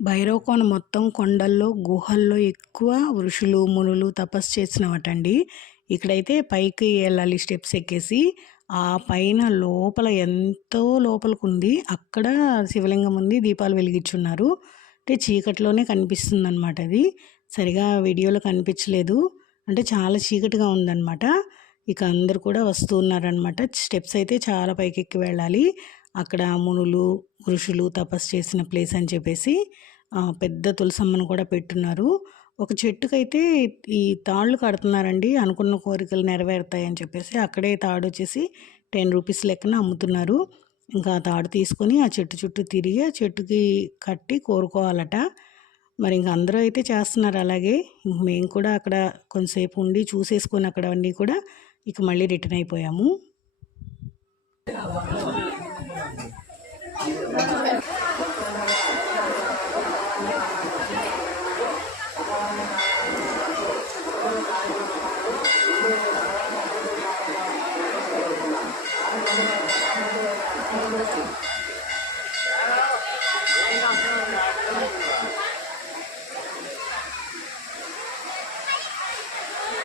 భైరవకోన మొత్తం కొండల్లో గుహల్లో ఎక్కువ ఋషులు మునులు తపస్సు చేసినవటండి. ఇక్కడైతే పైకి వెళ్ళాలి స్టెప్స్ ఎక్కేసి. ఆ పైన లోపల ఎంతో లోపలికుంది. అక్కడ శివలింగం ఉంది. దీపాలు వెలిగించున్నారు. అంటే చీకట్లోనే కనిపిస్తుందన్నమాట అది. సరిగా వీడియోలో కనిపించలేదు. అంటే చాలా చీకటిగా ఉందన్నమాట. ఇక అందరూ కూడా వస్తూ ఉన్నారనమాట. స్టెప్స్ అయితే చాలా పైకెక్కి వెళ్ళాలి. అక్కడ మునులు ఋషులు తపస్సు చేసిన ప్లేస్ అని చెప్పేసి పెద్ద తులసమ్మను కూడా పెట్టున్నారు. ఒక చెట్టుకైతే ఈ తాళ్ళు కడుతున్నారండి. అనుకున్న కోరికలు నెరవేరుతాయని చెప్పేసి అక్కడే తాడు వచ్చేసి 10 రూపీస్ లెక్కన అమ్ముతున్నారు. ఇంకా ఆ తాడు తీసుకొని ఆ చెట్టు చుట్టూ తిరిగి ఆ చెట్టుకి కట్టి కోరుకోవాలట. మరి ఇంక అందరూ అయితే చేస్తున్నారు అలాగే. మేము కూడా అక్కడ కొంతసేపు ఉండి చూసేసుకొని అక్కడ అన్నీ కూడా ఇక మళ్ళీ రిటర్న్ అయిపోయాము.